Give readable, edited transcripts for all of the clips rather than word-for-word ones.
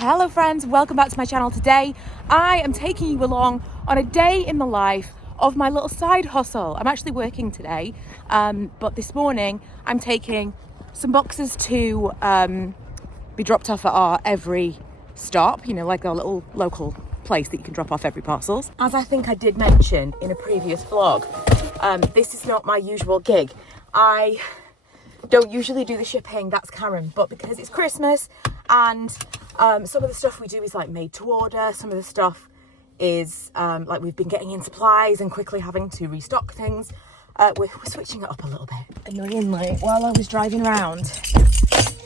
Hello friends, welcome back to my channel. Today I am taking you along on a day in the life of my little side hustle. I'm actually working today, but this morning I'm taking some boxes to be dropped off at our every stop, you know, like our little local place that you can drop off every parcels. As I think I did mention in a previous vlog, this is not my usual gig. I don't usually do the shipping, that's Karen, but because it's Christmas and some of the stuff we do is like made to order, some of the stuff is like we've been getting in supplies and quickly having to restock things. We're switching it up a little bit. Annoyingly, while I was driving around,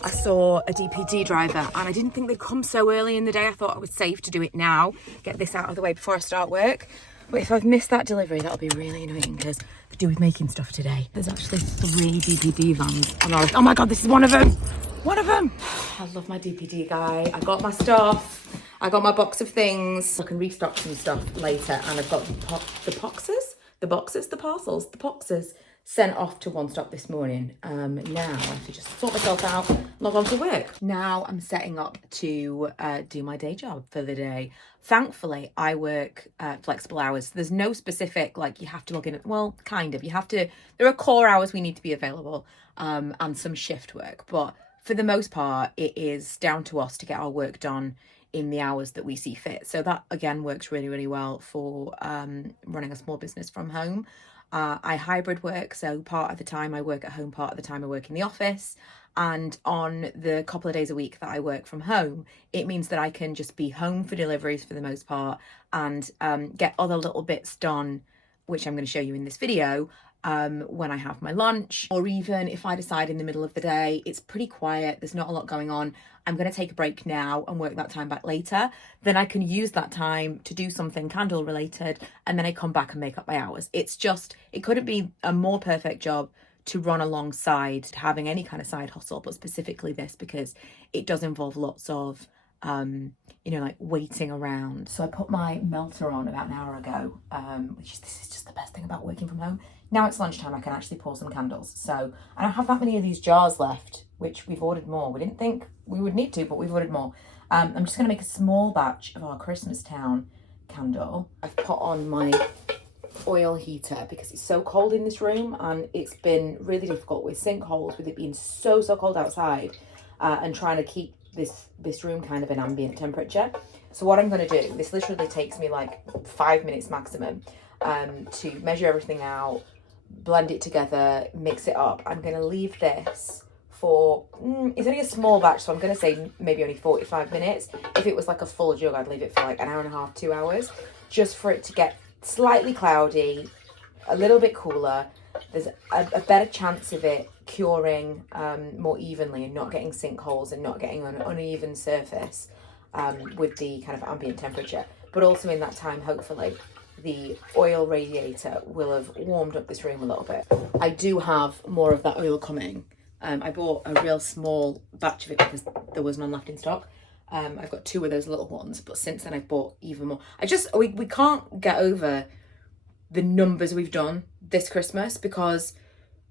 I saw a DPD driver and I didn't think they'd come so early in the day. I thought it was safe to do it now, get this out of the way before I start work. But if I've missed that delivery, that'll be really annoying because to do with making stuff today. There's actually 3 DPD vans on our... Oh my God, this is one of them. One of them. I love my DPD guy. I got my stuff. I got my box of things. I can restock some stuff later. And I've got the boxes sent off to One Stop this morning. Now I have to just sort myself out, log on to work. Now I'm setting up to do my day job for the day. Thankfully, I work flexible hours. There's no specific, like you have to log in. Well, kind of. You have to, there are core hours we need to be available and some shift work. But for the most part, it is down to us to get our work done in the hours that we see fit. So that, again, works really, really well for running a small business from home. I hybrid work, so part of the time I work at home, part of the time I work in the office. And on the couple of days a week that I work from home, it means that I can just be home for deliveries for the most part and get other little bits done, which I'm going to show you in this video, when I have my lunch, or even if I decide in the middle of the day, it's pretty quiet, there's not a lot going on, I'm going to take a break now and work that time back later, then I can use that time to do something candle related, and then I come back and make up my hours. It's just, it couldn't be a more perfect job to run alongside having any kind of side hustle, but specifically this because it does involve lots of you know, like waiting around. So I put my melter on about an hour ago, this is just the best thing about working from home. Now it's lunchtime, I can actually pour some candles. So I don't have that many of these jars left, which we've ordered more. We didn't think we would need to, but we've ordered more. I'm just gonna make a small batch of our Christmas Town candle. I've put on my oil heater because it's so cold in this room and it's been really difficult with sinkholes, with it being so cold outside and trying to keep this room kind of an ambient temperature. So what I'm going to do, this literally takes me like 5 minutes maximum to measure everything out, blend it together, mix it up. I'm going to leave this for it's only a small batch, so I'm going to say maybe only 45 minutes. If it was like a full jug, I'd leave it for like an hour and a half, 2 hours, just for it to get slightly cloudy, a little bit cooler. There's a better chance of it curing more evenly and not getting sinkholes and not getting an uneven surface with the kind of ambient temperature. But also in that time, hopefully, the oil radiator will have warmed up this room a little bit. I do have more of that oil coming. I bought a real small batch of it because there was none left in stock. I've got 2 of those little ones, but since then I've bought even more. We can't get over the numbers we've done this Christmas because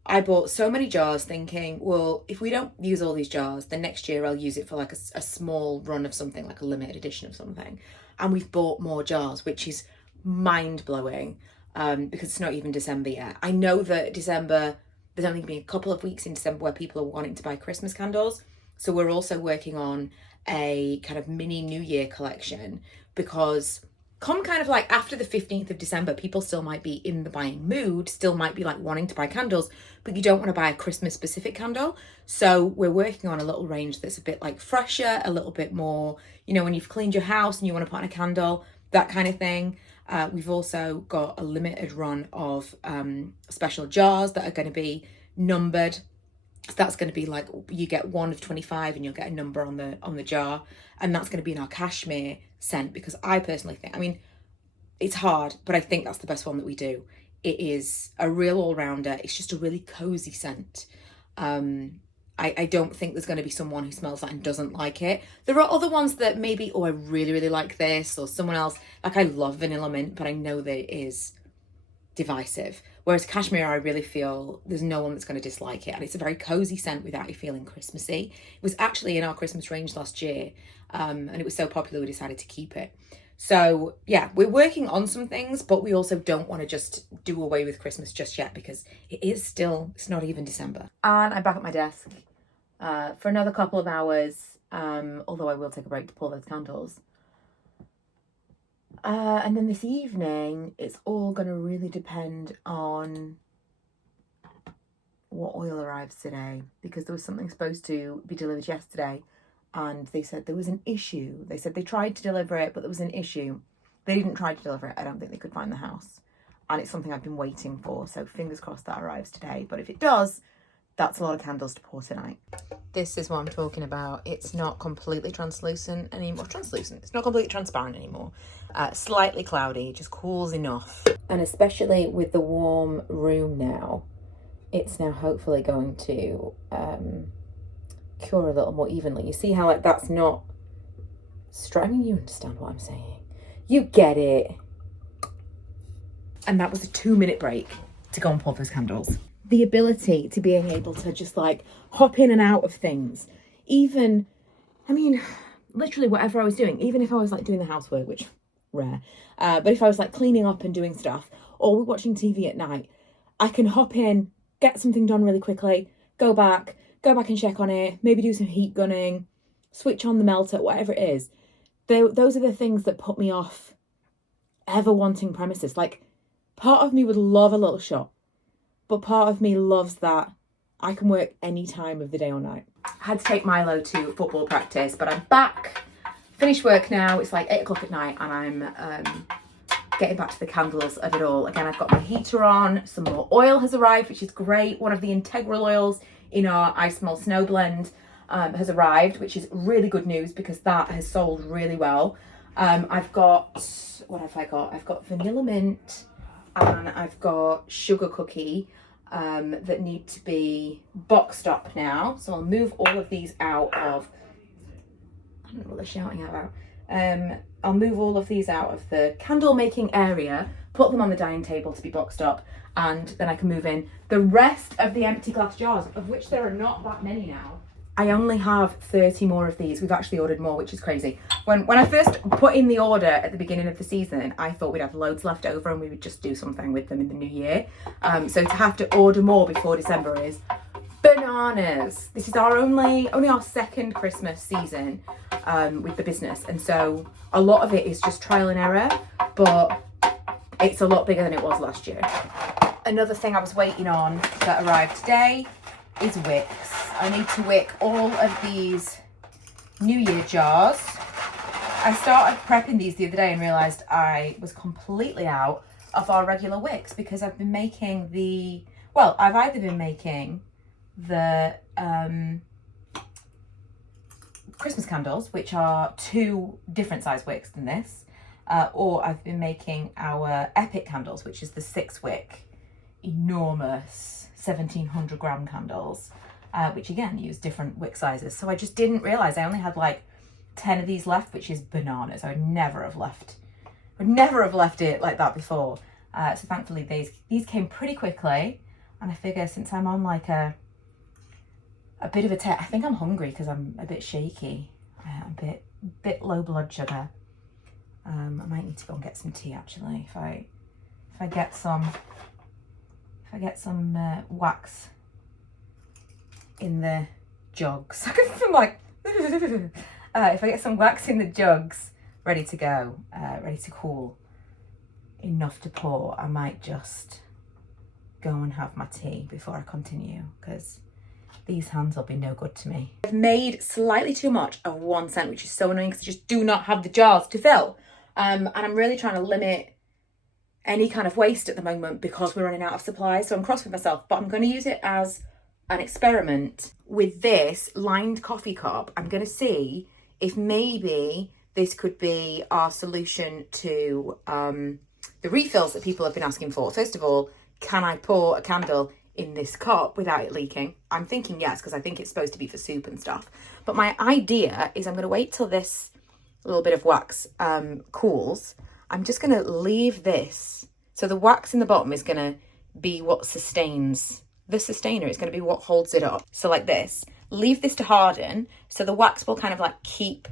I bought so many jars thinking, well, if we don't use all these jars, then next year I'll use it for like a small run of something, like a limited edition of something. And we've bought more jars, which is mind-blowing because it's not even December yet. I know that December, there's only been a couple of weeks in December where people are wanting to buy Christmas candles. So we're also working on a kind of mini New Year collection because come kind of like after the 15th of December, people still might be in the buying mood, still might be like wanting to buy candles, but you don't want to buy a Christmas specific candle. So we're working on a little range that's a bit like fresher, a little bit more, you know, when you've cleaned your house and you want to put on a candle, that kind of thing. We've also got a limited run of special jars that are going to be numbered. So that's going to be like, you get 1 of 25 and you'll get a number on the jar. And that's going to be in our cashmere scent because I personally think, I mean, it's hard, but I think that's the best one that we do. It is a real all-rounder. It's just a really cozy scent. I don't think there's going to be someone who smells that and doesn't like it. There are other ones that maybe, oh, I really, really like this, or someone else, like I love vanilla mint, but I know that it is divisive. Whereas cashmere, I really feel there's no one that's going to dislike it. And it's a very cozy scent without you feeling Christmassy. It was actually in our Christmas range last year. And it was so popular, we decided to keep it. So yeah, we're working on some things, but we also don't want to just do away with Christmas just yet, because it's not even December. And I'm back at my desk for another couple of hours, although I will take a break to pull those candles. And then this evening, it's all going to really depend on what oil arrives today, because there was something supposed to be delivered yesterday and they said there was an issue. They said they tried to deliver it, but there was an issue. They didn't try to deliver it. I don't think they could find the house. And it's something I've been waiting for. So fingers crossed that arrives today. But if it does, that's a lot of candles to pour tonight. This is what I'm talking about. It's not completely translucent anymore. It's not completely transparent anymore. Slightly cloudy, just cools enough. And especially with the warm room now, it's now hopefully going to cure a little more evenly. You see how like that's not I mean, you understand what I'm saying. You get it. And that was a 2-minute break to go and pull those candles. The ability to being able to just like hop in and out of things. Even, I mean, literally whatever I was doing, even if I was like doing the housework, which rare, but if I was like cleaning up and doing stuff or watching TV at night, I can hop in, get something done really quickly, go back and check on it, maybe do some heat gunning, switch on the melter, whatever it is. Those are the things that put me off ever wanting premises. Like, part of me would love a little shop, but part of me loves that I can work any time of the day or night. I had to take Milo to football practice, but I'm back, finished work now. It's like 8 o'clock at night and I'm getting back to the candles of it all. Again, I've got my heater on, some more oil has arrived, which is great. One of the integral oils in our I Smell Snow blend has arrived, which is really good news because that has sold really well. I've got, what have I got? I've got vanilla mint and I've got sugar cookie that need to be boxed up now. So I'll move all of these out of, I don't know what they're shouting about. I'll move all of these out of the candle making area, put them on the dining table to be boxed up, and then I can move in the rest of the empty glass jars, of which there are not that many now. I only have 30 more of these. We've actually ordered more, which is crazy. When I first put in the order at the beginning of the season, I thought we'd have loads left over and we would just do something with them in the new year. So to have to order more before December is bananas. This is our only our second Christmas season with the business, and so a lot of it is just trial and error, but it's a lot bigger than it was last year. Another thing I was waiting on that arrived today is wicks. I need to wick all of these New Year jars. I started prepping these the other day and realised I was completely out of our regular wicks because I've been making I've either been making the Christmas candles, which are 2 different size wicks than this, or I've been making our epic candles, which is the 6 wick, enormous 1700 gram candles, which again use different wick sizes. So I just didn't realise I only had like 10 of these left, which is bananas. I would never have left it like that before. So thankfully these came pretty quickly, and I figure since I'm on like a bit of I think I'm hungry because I'm a bit shaky, a bit low blood sugar. I might need to go and get some tea actually. If I get some wax in the jugs. I'm like, if I get some wax in the jugs ready to go, ready to cool, enough to pour, I might just go and have my tea before I continue, because these hands will be no good to me. I've made slightly too much of one scent, which is so annoying because I just do not have the jars to fill. And I'm really trying to limit any kind of waste at the moment because we're running out of supplies. So I'm cross with myself, but I'm going to use it as an experiment. With this lined coffee cup, I'm going to see if maybe this could be our solution to the refills that people have been asking for. First of all, can I pour a candle in this cup without it leaking? I'm thinking yes, because I think it's supposed to be for soup and stuff. But my idea is I'm going to wait till this little bit of wax cools. I'm just going to leave this. So the wax in the bottom is going to be what sustains the sustainer. It's going to be what holds it up. So like this, leave this to harden. So the wax will kind of like keep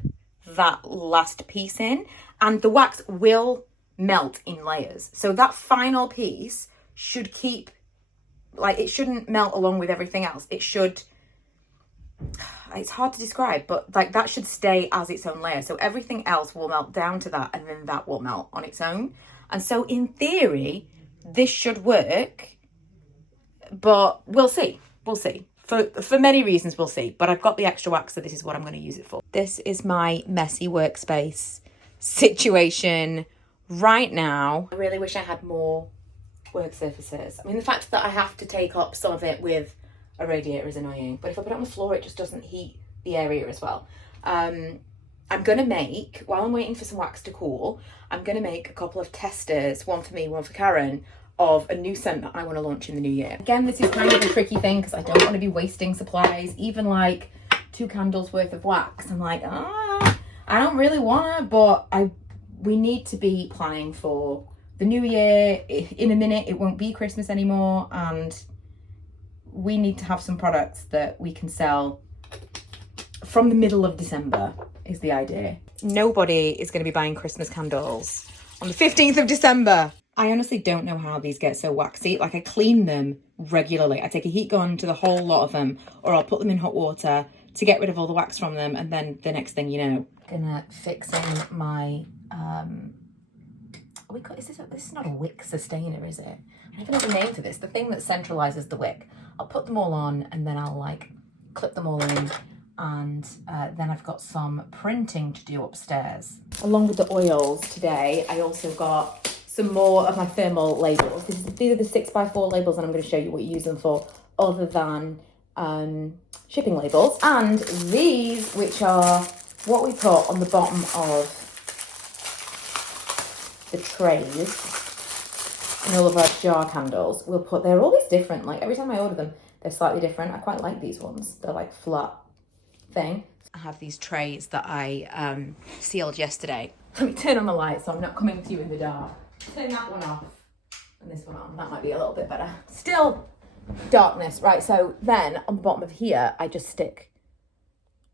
that last piece in, and the wax will melt in layers. So that final piece should keep, like, it shouldn't melt along with everything else. It should, it's hard to describe, but like that should stay as its own layer. So everything else will melt down to that, and then that will melt on its own. And so in theory, this should work, but we'll see. We'll see. For many reasons, we'll see. But I've got the extra wax, so this is what I'm going to use it for. This is my messy workspace situation right now. I really wish I had more work surfaces. I mean, the fact that I have to take up some of it with a radiator is annoying. But if I put it on the floor, it just doesn't heat the area as well. I'm going to make, while I'm waiting for some wax to cool, I'm going to make a couple of testers, one for me, one for Karen, of a new scent that I want to launch in the new year. Again, this is kind of a tricky thing because I don't want to be wasting supplies, even like 2 candles worth of wax. I'm like, I don't really want to, but we need to be planning for the new year. In a minute, it won't be Christmas anymore, and we need to have some products that we can sell from the middle of December is the idea. Nobody is going to be buying Christmas candles on the 15th of December. I honestly don't know how these get so waxy. Like, I clean them regularly. I take a heat gun to the whole lot of them, or I'll put them in hot water to get rid of all the wax from them, and then the next thing you know, gonna fix in my this is not a wick sustainer, is it? I don't even know the name for this. The thing that centralizes the wick. I'll put them all on, and then I'll like clip them all in, and then I've got some printing to do upstairs. Along with the oils today, I also got some more of my thermal labels. These are the 6x4 labels, and I'm going to show you what you use them for other than shipping labels. And these, which are what we put on the bottom of the trays in all of our jar candles. They're always different. Like, every time I order them, they're slightly different. I quite like these ones. They're like flat thing. I have these trays that I sealed yesterday. Let me turn on the light so I'm not coming to you in the dark. Turn that one off and this one on. That might be a little bit better. Still darkness. Right, so then on the bottom of here, I just stick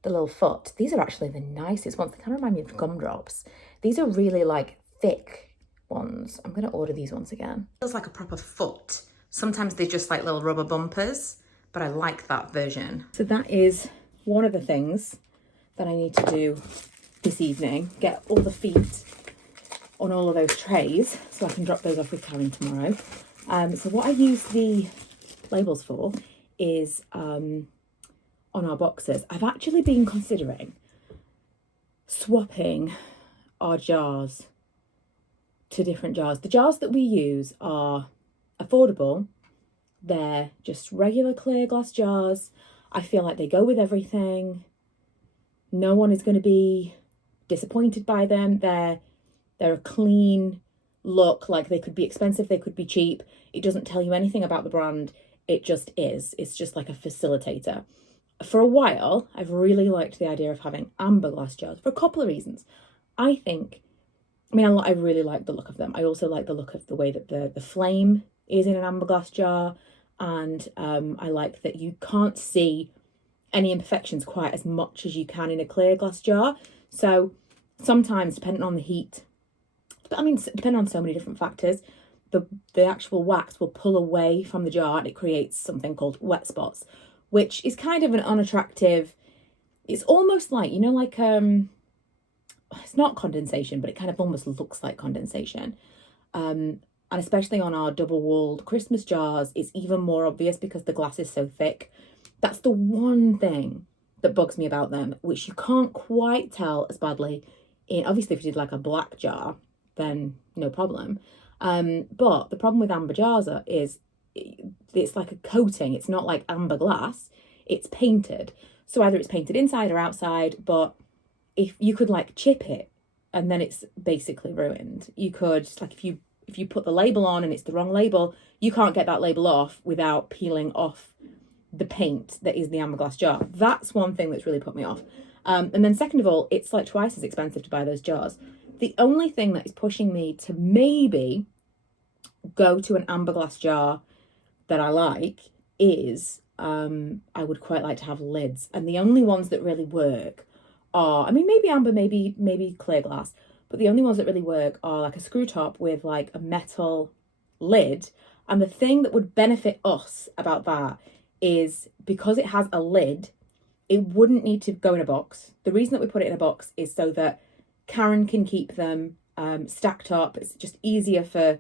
the little foot. These are actually the nicest ones. They kind of remind me of gumdrops. These are really like thick ones. I'm going to order these ones again. Feels like a proper foot. Sometimes they're just like little rubber bumpers, but I like that version. So that is one of the things that I need to do this evening. Get all the feet on all of those trays so I can drop those off with Karen tomorrow. So what I use the labels for is on our boxes. I've actually been considering swapping our jars to different jars. The jars that we use are affordable. They're just regular clear glass jars. I feel like they go with everything. No one is going to be disappointed by them. They're a clean look. Like, they could be expensive, they could be cheap. It doesn't tell you anything about the brand. It just is. It's just like a facilitator. For a while, I've really liked the idea of having amber glass jars for a couple of reasons. I really like the look of them. I also like the look of the way that the flame is in an amber glass jar. And I like that you can't see any imperfections quite as much as you can in a clear glass jar. So sometimes, depending on the heat, depending on so many different factors, the actual wax will pull away from the jar and it creates something called wet spots, which is kind of an unattractive, it's almost like, it's not condensation, but it kind of almost looks like condensation. And especially on our double-walled Christmas jars, it's even more obvious because the glass is so thick. That's the one thing that bugs me about them, which you can't quite tell as badly obviously if you did like a black jar, then no problem. But the problem with amber jars is it's like a coating. It's not like amber glass, it's painted. So either it's painted inside or outside, but if you could like chip it and then it's basically ruined. You could, like, if you put the label on and it's the wrong label, you can't get that label off without peeling off the paint that is the amber glass jar. That's one thing that's really put me off. And then second of all, it's like twice as expensive to buy those jars. The only thing that is pushing me to maybe go to an amber glass jar that I like is I would quite like to have lids. And the only ones that really work are, I mean, maybe amber, maybe clear glass, but the only ones that really work are like a screw top with like a metal lid. And the thing that would benefit us about that is because it has a lid, it wouldn't need to go in a box. The reason that we put it in a box is so that Karen can keep them stacked up. It's just easier for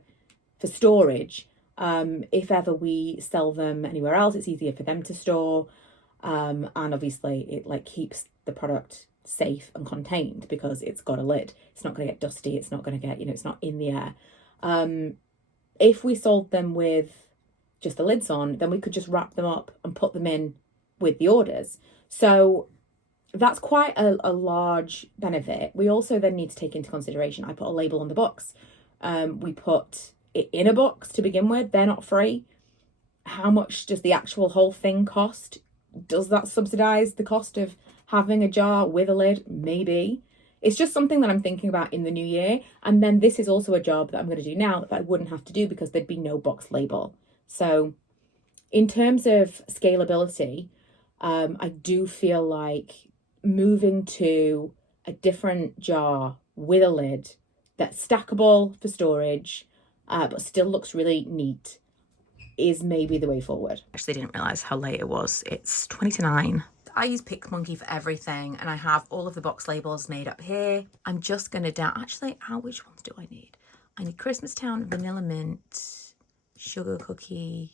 storage. If ever we sell them anywhere else, it's easier for them to store. And obviously it like keeps the product safe and contained because it's got a lid. It's not going to get dusty. It's not going to get, it's not in the air. If we sold them with just the lids on, then we could just wrap them up and put them in with the orders. So that's quite a large benefit. We also then need to take into consideration, I put a label on the box. We put it in a box to begin with. They're not free. How much does the actual whole thing cost? Does that subsidize the cost of having a jar with a lid? Maybe. It's just something that I'm thinking about in the new year. And then this is also a job that I'm going to do now that I wouldn't have to do because there'd be no box label. So in terms of scalability, I do feel like moving to a different jar with a lid that's stackable for storage, but still looks really neat is maybe the way forward. Actually didn't realise how late it was. It's 20 to 9. I use PicMonkey for everything and I have all of the box labels made up here. I'm just going to actually, which ones do I need? I need Christmastown, Vanilla Mint, Sugar Cookie,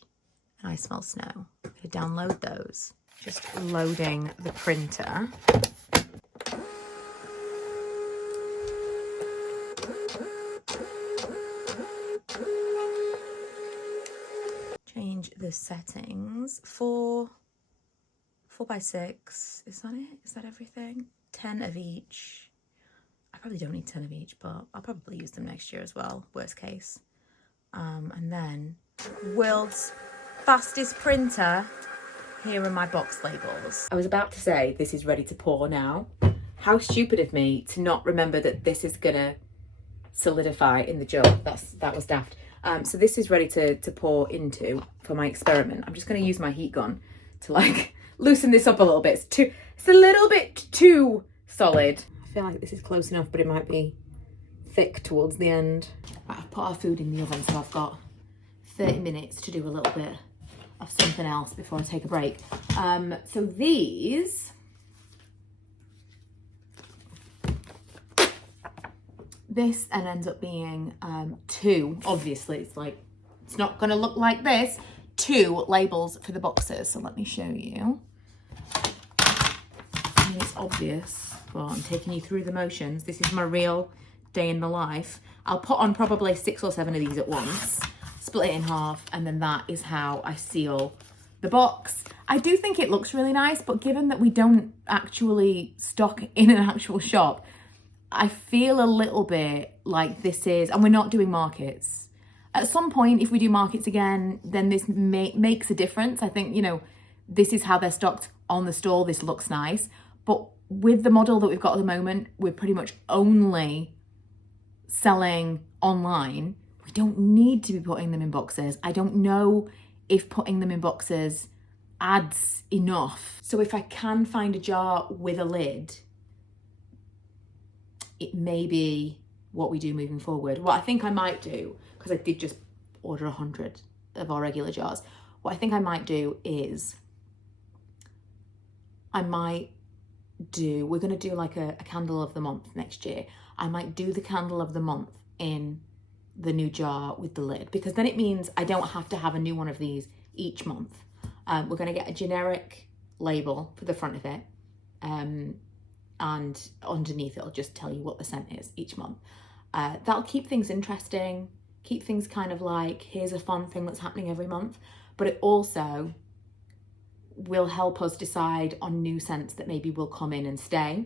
and I Smell Snow. I'm going to download those. Just loading the printer. Change the settings. 4x6. Is that it? Is that everything? 10 of each. I probably don't need 10 of each, but I'll probably use them next year as well, worst case. And then world's fastest printer. Here are my box labels. I was about to say this is ready to pour now. How stupid of me to not remember that this is gonna solidify in the jug. That was daft. So this is ready to pour into for my experiment. I'm just gonna use my heat gun to like loosen this up a little bit. It's a little bit too solid. I feel like this is close enough, but it might be thick towards the end. Right, I've put our food in the oven, so I've got 30 minutes to do a little bit of something else before I take a break. So these, this and ends up being 2, obviously it's like, it's not gonna look like this, 2 labels for the boxes. So let me show you. I mean, it's obvious, but I'm taking you through the motions. This is my real day in the life. I'll put on probably 6 or 7 of these at once, split it in half, and then that is how I seal the box. I do think it looks really nice, but given that we don't actually stock in an actual shop, I feel a little bit like this is, and we're not doing markets. At some point, if we do markets again, then this makes a difference. I think, this is how they're stocked on the stall. This looks nice. But with the model that we've got at the moment, we're pretty much only selling online. We don't need to be putting them in boxes. I don't know if putting them in boxes adds enough. So if I can find a jar with a lid, it may be what we do moving forward. What I think I might do, because I did just order 100 of our regular jars, what I think I might do is we're going to do like a candle of the month next year. I might do the candle of the month in the new jar with the lid, because then it means I don't have to have a new one of these each month. We're going to get a generic label for the front of it, and underneath it'll just tell you what the scent is each month. That'll keep things interesting, keep things kind of like, here's a fun thing that's happening every month, but it also will help us decide on new scents that maybe will come in and stay.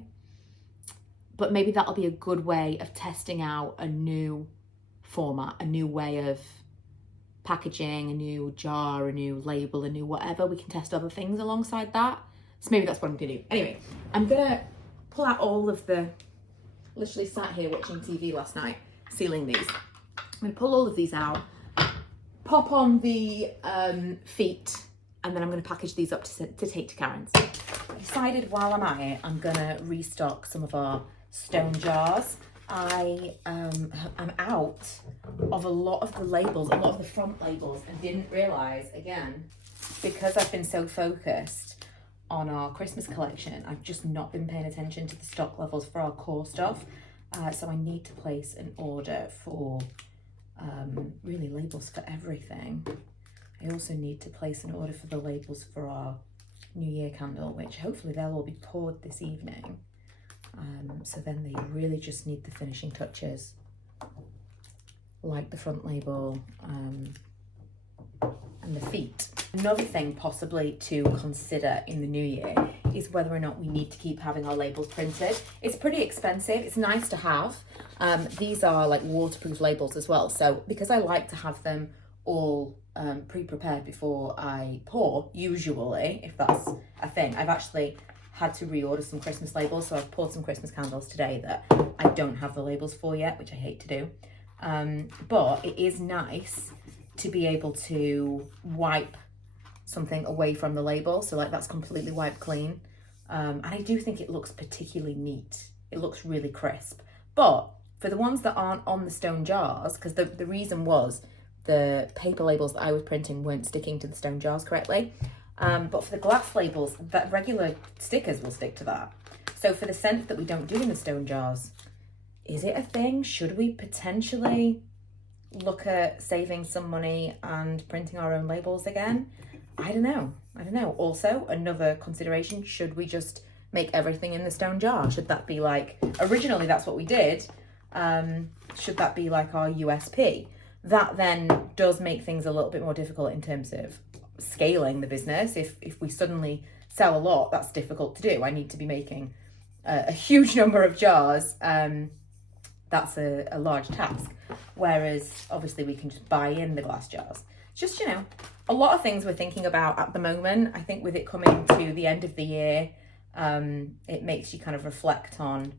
But maybe that'll be a good way of testing out a new format, a new way of packaging, a new jar, a new label, a new whatever. We can test other things alongside that. So maybe that's what I'm gonna do. Anyway, I'm gonna pull out all of the, literally sat here watching TV last night, sealing these. I'm gonna pull all of these out, pop on the feet, and then I'm going to package these up to take to Karen's. I decided while I'm at it, I'm going to restock some of our stone jars. I'm out of a lot of the labels, a lot of the front labels, and didn't realise, again, because I've been so focused on our Christmas collection, I've just not been paying attention to the stock levels for our core stuff. So I need to place an order for really labels for everything. I also need to place an order for the labels for our New Year candle, which hopefully they'll all be poured this evening. So then they really just need the finishing touches, like the front label and the feet. Another thing possibly to consider in the new year is whether or not we need to keep having our labels printed. It's pretty expensive. It's nice to have. These are like waterproof labels as well. So because I like to have them all pre-prepared before I pour, usually, if that's a thing, I've actually had to reorder some Christmas labels. So I've poured some Christmas candles today that I don't have the labels for yet, which I hate to do. But it is nice to be able to wipe something away from the label. So like that's completely wiped clean. And I do think it looks particularly neat. It looks really crisp. But for the ones that aren't on the stone jars, because the reason was the paper labels that I was printing weren't sticking to the stone jars correctly. But for the glass labels, that regular stickers will stick to that. So for the scent that we don't do in the stone jars, is it a thing? Should we potentially look at saving some money and printing our own labels again? I don't know. Also, another consideration, should we just make everything in the stone jar? Should that be like, originally that's what we did. Should that be like our USP? That then does make things a little bit more difficult in terms of scaling the business. If we suddenly sell a lot, that's difficult to do. I need to be making a huge number of jars. That's a large task. Whereas obviously we can just buy in the glass jars. Just, a lot of things we're thinking about at the moment. I think with it coming to the end of the year, it makes you kind of reflect on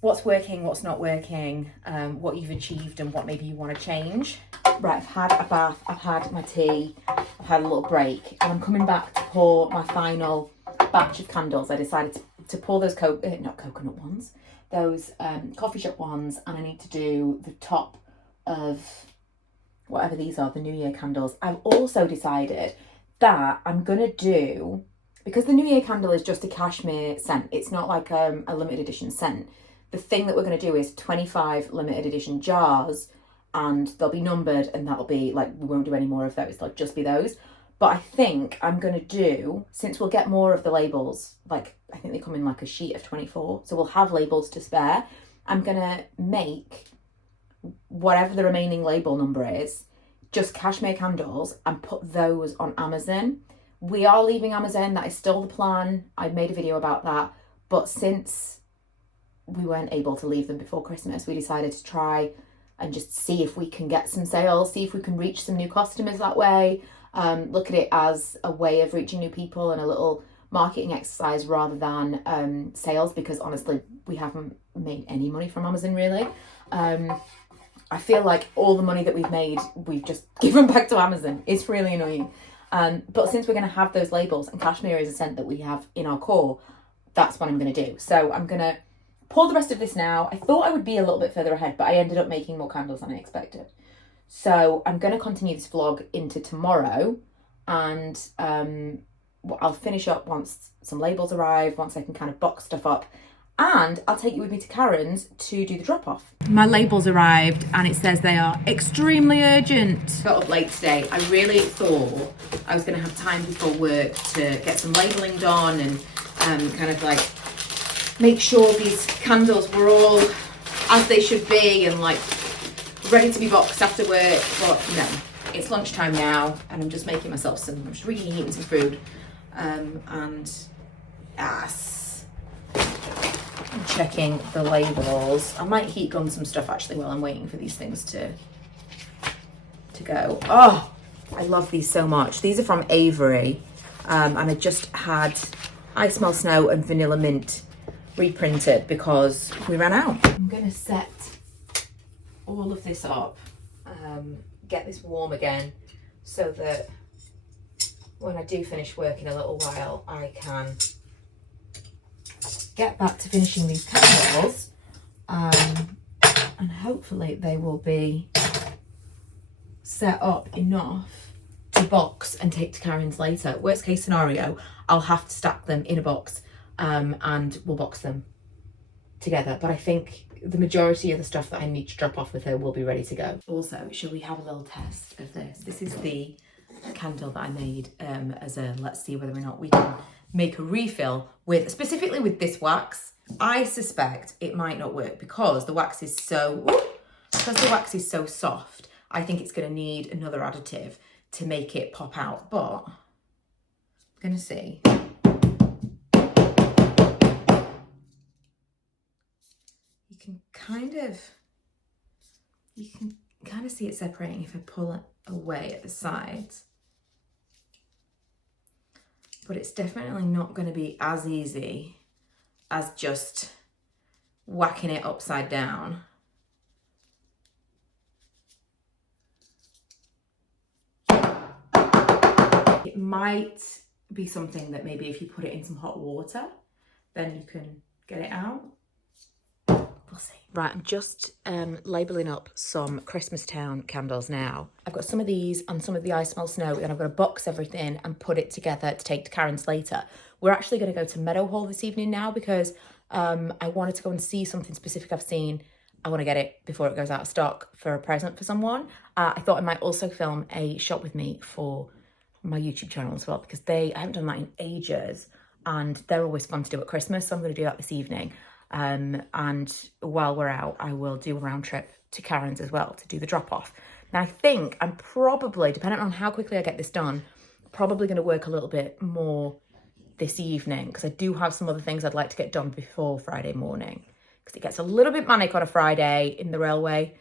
what's working, what's not working, what you've achieved and what maybe you want to change. Right, I've had a bath, I've had my tea, I've had a little break, and I'm coming back to pour my final batch of candles. I decided to pour those not coconut ones, those coffee shop ones, and I need to do the top of whatever these are, the New Year candles. I've also decided that I'm going to do, because the New Year candle is just a cashmere scent, it's not like a limited edition scent. The thing that we're going to do is 25 limited edition jars, and they'll be numbered, and that'll be like, we won't do any more of those, they'll just be those. But I think I'm going to do, since we'll get more of the labels, like I think they come in like a sheet of 24, so we'll have labels to spare. I'm going to make whatever the remaining label number is, just cashmere candles, and put those on Amazon. We are leaving Amazon, that is still the plan. I made a video about that, but since we weren't able to leave them before Christmas, we decided to try and just see if we can get some sales, see if we can reach some new customers that way. Look at it as a way of reaching new people and a little marketing exercise rather than sales, because honestly, we haven't made any money from Amazon really. I feel like all the money that we've made, we've just given back to Amazon. It's really annoying. But since we're going to have those labels, and cashmere is a scent that we have in our core, that's what I'm going to do. So I'm going to pour the rest of this now. I thought I would be a little bit further ahead, but I ended up making more candles than I expected. So I'm going to continue this vlog into tomorrow, and I'll finish up once some labels arrive, once I can kind of box stuff up, and I'll take you with me to Karen's to do the drop-off. My labels arrived and it says they are extremely urgent. Got up late today. I really thought I was going to have time before work to get some labelling done and kind of like make sure these candles were all as they should be and like ready to be boxed after work. But no, it's lunchtime now and I'm just making myself I'm just reheating some food. I'm checking the labels. I might heat gun some stuff actually while I'm waiting for these things to go. Oh, I love these so much. These are from Avery, and I just had I Smell Snow and Vanilla Mint reprinted because we ran out. I'm gonna set all of this up, get this warm again so that when I do finish work in a little while, I can get back to finishing these candles. And hopefully they will be set up enough to box and take to Karen's later. Worst case scenario, I'll have to stack them in a box and we'll box them together. But I think the majority of the stuff that I need to drop off with her will be ready to go. Also, shall we have a little test of this? This is the candle that I made as a, let's see whether or not we can make a refill with, specifically with this wax. I suspect it might not work because the wax is so soft. I think it's going to need another additive to make it pop out, but I'm going to see. You can kind of see it separating if I pull it away at the sides. But it's definitely not going to be as easy as just whacking it upside down. It might be something that maybe if you put it in some hot water, then you can get it out. We'll see. Right, I'm just labelling up some Christmastown candles now. I've got some of these and some of the I Smell Snow, and I've got to box everything and put it together to take to Karen's later. We're actually going to go to Meadowhall this evening now because I wanted to go and see something specific I've seen. I want to get it before it goes out of stock for a present for someone. I thought I might also film a shop with me for my YouTube channel as well, because I haven't done that in ages and they're always fun to do at Christmas. So I'm going to do that this evening. And while we're out, I will do a round trip to Karen's as well to do the drop off. Now I think I'm probably, depending on how quickly I get this done, probably going to work a little bit more this evening because I do have some other things I'd like to get done before Friday morning because it gets a little bit manic on a Friday in the railway.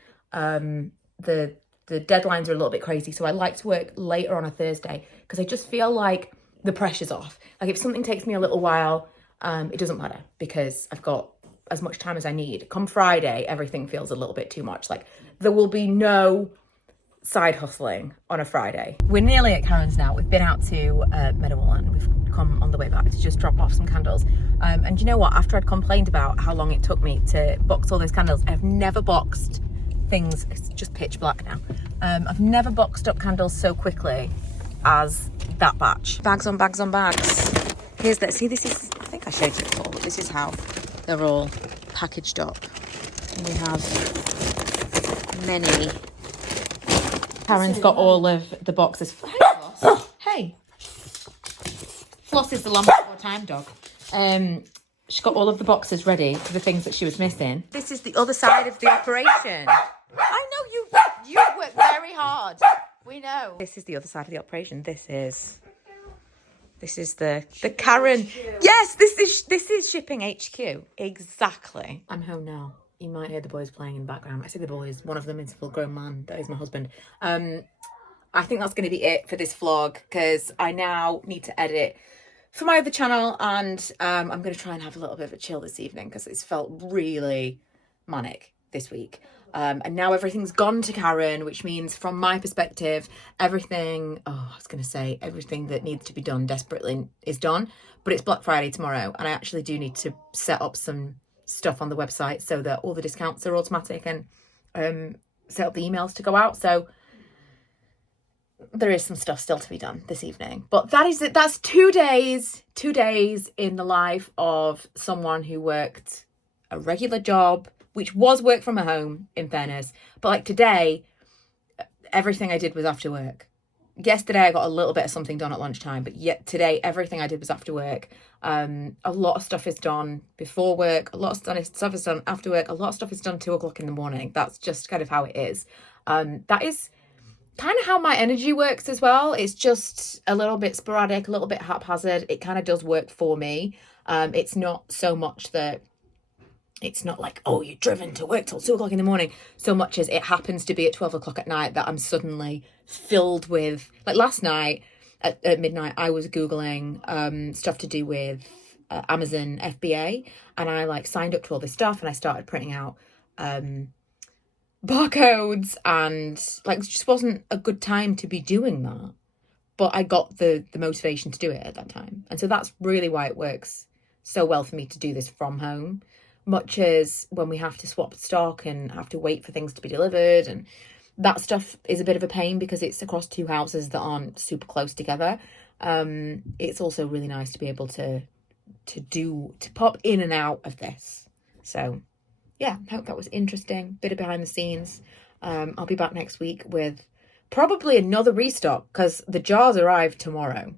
The deadlines are a little bit crazy, so I like to work later on a Thursday because I just feel like the pressure's off. Like if something takes me a little while, it doesn't matter because I've got as much time as I need. Come Friday, everything feels a little bit too much. Like there will be no side hustling on a Friday. We're nearly at Karen's now. We've been out to Meadowhall and we've come on the way back to just drop off some candles. And you know what? After I'd complained about how long it took me to box all those candles, I've never boxed things, it's just pitch black now. I've never boxed up candles so quickly as that batch. Bags on bags on bags. Here's that. See, this is, I think I showed you before, but this is how they're all packaged up. And we have many. Karen's got all of the boxes. Hey, Floss. Hey. Floss is the lamb before time dog. She got all of the boxes ready for the things that she was missing. This is the other side of the operation. I know you work very hard. We know. This is the other side of the operation. This is the Karen. Yes, this is shipping HQ. Exactly. I'm home now. You might hear the boys playing in the background. I say the boys, one of them is a full grown man. That is my husband. I think that's going to be it for this vlog because I now need to edit for my other channel and I'm going to try and have a little bit of a chill this evening because it's felt really manic this week. And now everything's gone to Karen, which means from my perspective, everything that needs to be done desperately is done. But it's Black Friday tomorrow and I actually do need to set up some stuff on the website so that all the discounts are automatic and set up the emails to go out. So there is some stuff still to be done this evening. But that is it. That's 2 days in the life of someone who worked a regular job, which was work from home, in fairness. But like today, everything I did was after work. Yesterday, I got a little bit of something done at lunchtime, but yet today, everything I did was after work. A lot of stuff is done before work. A lot of stuff is done after work. A lot of stuff is done 2 o'clock in the morning. That's just kind of how it is. That is kind of how my energy works as well. It's just a little bit sporadic, a little bit haphazard. It kind of does work for me. It's not so much that it's not like, oh, you're driven to work till 2 o'clock in the morning, so much as it happens to be at 12 o'clock at night that I'm suddenly filled with, like last night at midnight, I was Googling stuff to do with Amazon FBA, and I like signed up to all this stuff and I started printing out barcodes, and like it just wasn't a good time to be doing that. But I got the motivation to do it at that time. And so that's really why it works so well for me to do this from home. Much as when we have to swap stock and have to wait for things to be delivered, and that stuff is a bit of a pain because it's across two houses that aren't super close together. It's also really nice to be able to pop in and out of this. So yeah, hope that was interesting. Bit of behind the scenes. I'll be back next week with probably another restock because the jars arrive tomorrow.